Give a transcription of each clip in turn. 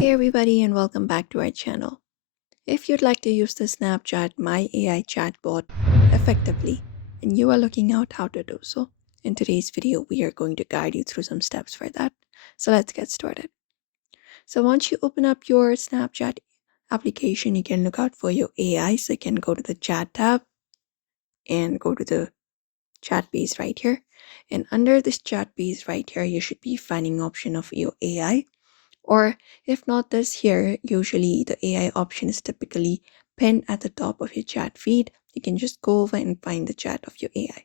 Hey everybody and welcome back to our channel. If you'd like to use the Snapchat My AI chatbot effectively and you are looking out how to do so, in today's video we are going to guide you through some steps for that. So let's get started. So once you open up your Snapchat application, you can look out for your AI. So you can go to the chat tab and go to the chat piece right here. And under this chat piece right here, you should be finding option of your AI. Or if not this here, usually the AI option is typically pinned at the top of your chat feed. You can just go over and find the chat of your AI.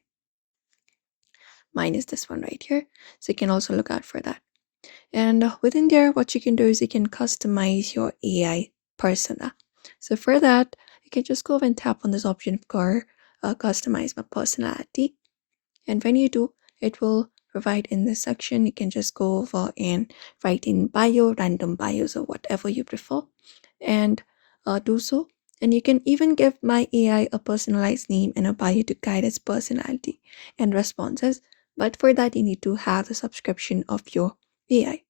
Mine is this one right here. So you can also look out for that. And within there, what you can do is you can customize your AI persona. So for that, you can just go over and tap on this option for customize my personality. And when you do, it will provide in this section. You can just go over and write in bio, random bios, or whatever you prefer, and do so. And you can even give my AI a personalized name and a bio to guide its personality and responses. But for that, you need to have the subscription of your AI,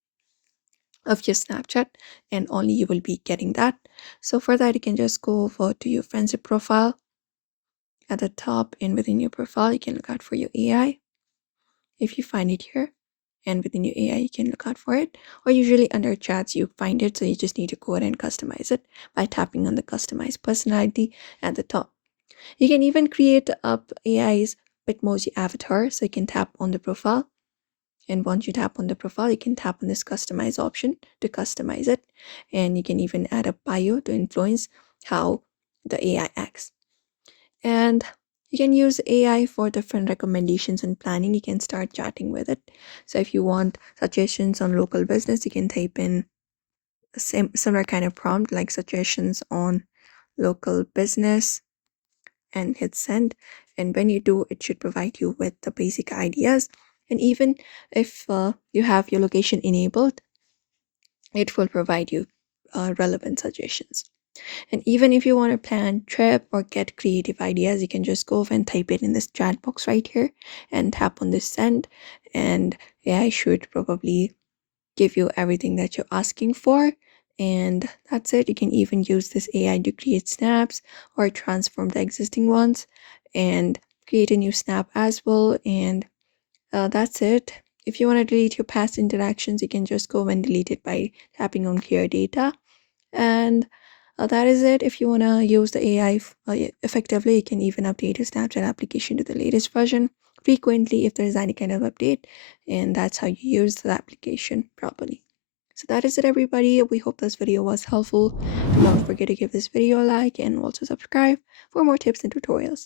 of your Snapchat, and only you will be getting that. So for that, you can just go over to your friendship profile at the top, and within your profile, you can look out for your AI. If you find it here, and within your AI you can look out for it, or usually under chats you find it, so you just need to go ahead and customize it by tapping on the customize personality at the top. You can even create up AI's Bitmoji avatar, so you can tap on the profile, and once you tap on the profile you can tap on this customize option to customize it, and you can even add a bio to influence how the AI acts. And you can use AI for different recommendations and planning. You can start chatting with it. So if you want suggestions on local business, you can type in a similar kind of prompt like suggestions on local business and hit send. And when you do, it should provide you with the basic ideas. And even if you have your location enabled, it will provide you relevant suggestions. And even if you want to plan trip or get creative ideas, you can just go over and type it in this chat box right here and tap on this send. And AI should probably give you everything that you're asking for. And that's it. You can even use this AI to create snaps or transform the existing ones and create a new snap as well. And that's it. If you want to delete your past interactions, you can just go and delete it by tapping on clear data. And that is it. If you want to use the AI effectively, you can even update your Snapchat application to the latest version frequently if there is any kind of update. And that's how you use the application properly. So that is it, everybody. We hope this video was helpful. Do not forget to give this video a like and also subscribe for more tips and tutorials.